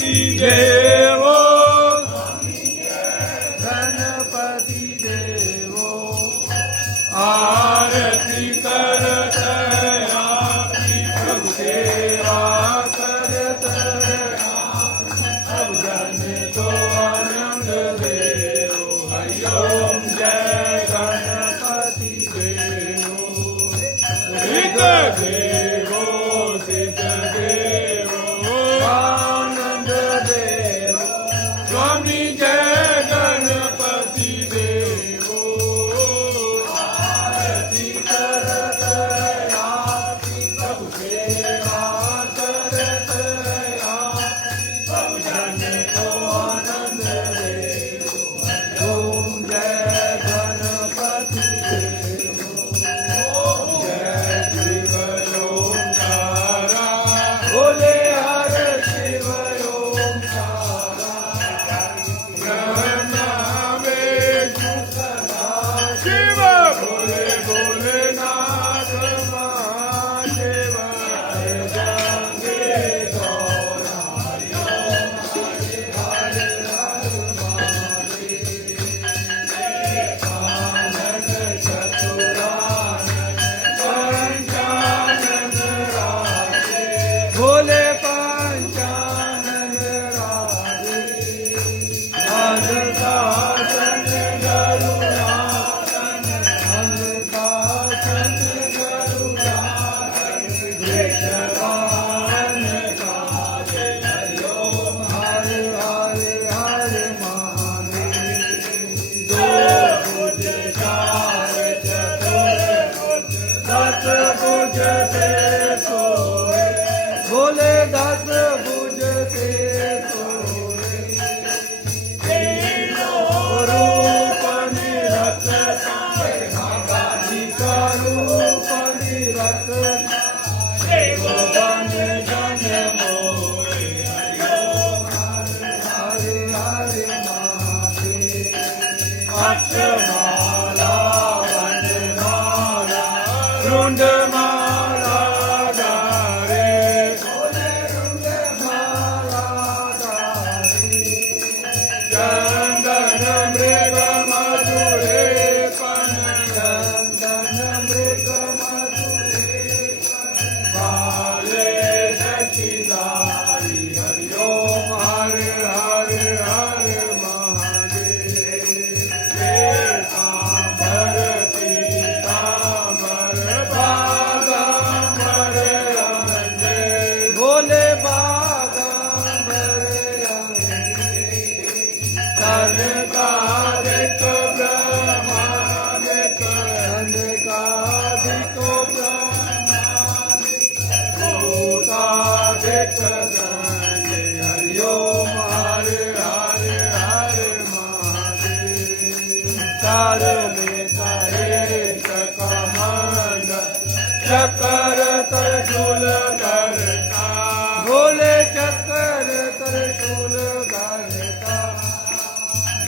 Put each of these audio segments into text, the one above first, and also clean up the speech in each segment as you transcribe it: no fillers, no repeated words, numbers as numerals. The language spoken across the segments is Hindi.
गणपती देवो गणपती देवो आरती करत आपली प्रभु सेवा करत सब जन तो आनंद देवो हरि ओम जय गणपती देवो सिद्ध देवो सिद्ध देवो आनंद देवो स्वामी जय गणपती देवो आरती करत आपली प्रभु सेवा करत सब जन को आनंद देवो ओम जय गणपती देवो जय शिव ओंकारा बोले हर शिव ओंकारा नामे शिव भोले भोलेनाथ महादेव जंगे गौरा भोले पंचानन राधे अनकासन गरुणासन अनकासन गरुणासन वृषभान काजे हरि ओम हरे हरे हरे महादेव दो भुज चार चतुर्भुज दस भुज से सोए भोले दस भुज से सोए रूप निरखता जी का रूप निरखता देवो बन जन मोरे हरे हरे महादेव अक्षमाला वनमाला रुंडमाला गारे रुंडमाला गारे चंदन मृग मधुरे पन चंदन मृग मधुरे बाले सचिदारी हरि ओम हरे हरे हरे महादेव पीताम्बर पीताम्बर बागम्बर अंजय भोले बागम्बर अंजय कनकादिक ब्रह्मादिक कनकादिक ब्रह्मादिक भूतादिक गणे हरि ओम हरे हरे हरे महादेव कर में करे कमंड चकर त्रिशूल धरता भोले चक्कर त्रिशूल धरता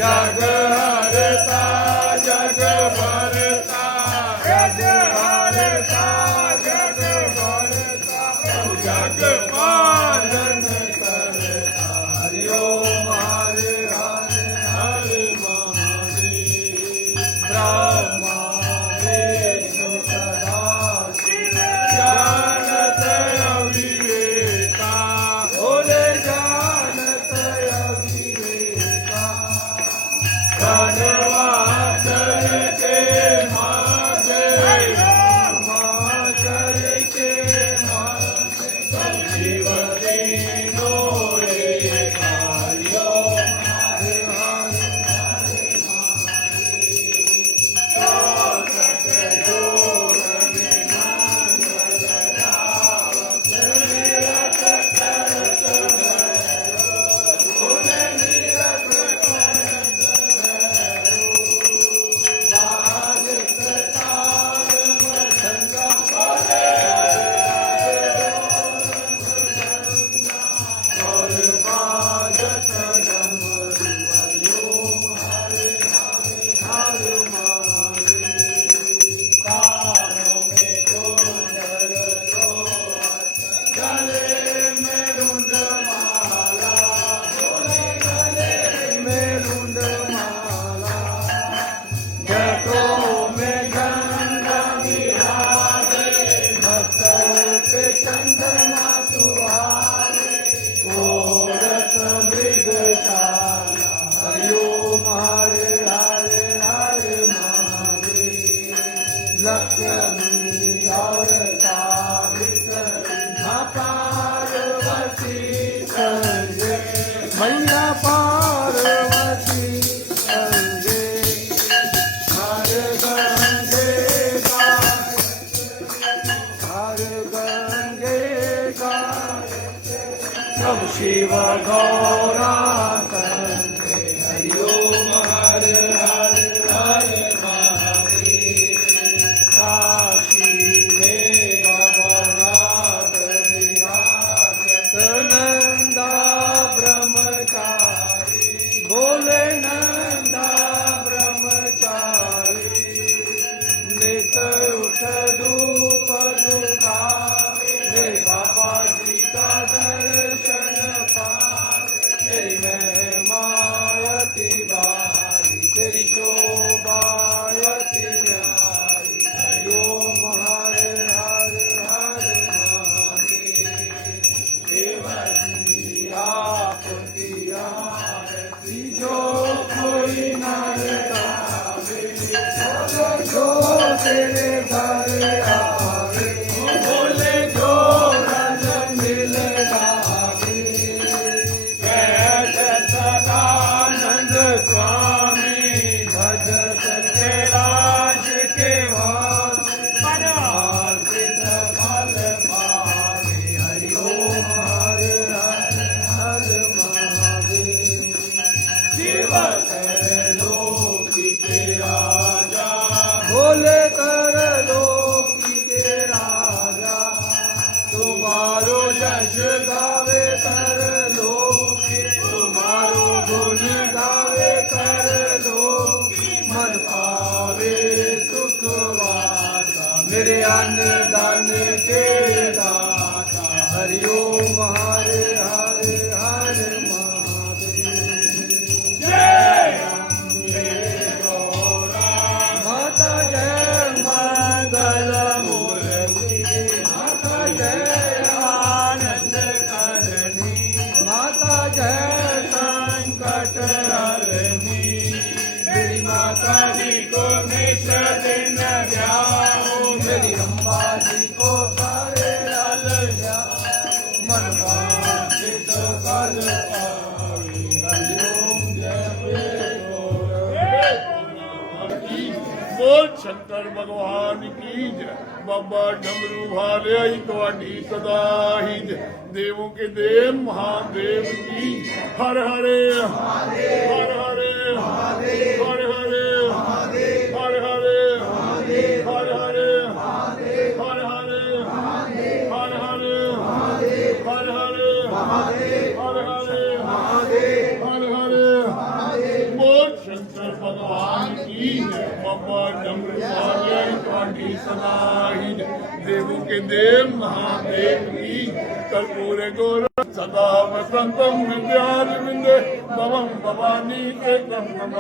जग हरता जग भरता जग हरता जग भरता जग पालन करता हरि ओम हरे हरे हरे महादेव ब्रह्मा विष्णु सदा शिव जानत अविवेका भोले जानत अविवेका मैया पार्वती गंगे हर गंगे का हर गंगे का सब शिव गौरा कंगे हरि ओम हर हर हर महादेव काशी में भवनाथ विराजत नंदा ब्रह्मचारी बोले नंदा ब्रह्मचारी नित उठ धूप दुखा मेरे बाबा जी का दर्शन पा तेरी महिमायति बारी तेरी शोभायति न्यारी हरि ओम हर हर हर महादेव देवकी आपकी आरती जो कोई नर गावे जो तेरे घर आवे बोले जो रज मिल गावे कैसे सदानंद स्वामी भजत के राज के वास आर्थिक फल पावे हरि ओम हर हर हर महादेव शिव कर लोकी के राजा बोले कर लोकी के राजा तुम्हारो यश गावे कर लोकी तुम्हारो गुण गावे कर लोकी मन पावे सुख वासा मेरे अन्न दान के दाता हरि ओम हर हर हर महादेव जय अम्बे गौरा माता जय मंगल मूर्ति माता जय आनंद करणी माता जय संकट हरणी मेरी माता जी को नित दिन ध्याओ मेरी अम्बा जी को सारे लाल जाओ मन वांछित फल पावे हरि ओम जय बोल शंकर भगवान की जय बाबा डमरू भाले आई ਤੁਹਾਡੀ सदा ही जय देवों के देव महादेव की हर हरे हर हरे हर हरे हर हरे हर हरे हर हरे हर हरे हर हरे हर हरे हर हरे बोल शंकर भगवान की जय बाबा डमरू वाले ਤੁਹਾਡੀ सदा ही जय देवों के देव महादेव की कर्पूरे गौर सदा वसंतम विद्यारविंदे भवम भवानी के नमः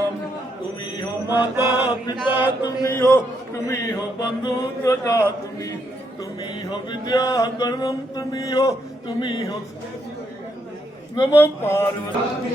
तुम्ही हो माता पिता तुम्ही हो बंधु सखा तुम्ही हो विद्या धर्मम तुम्ही हो नमः पार्वती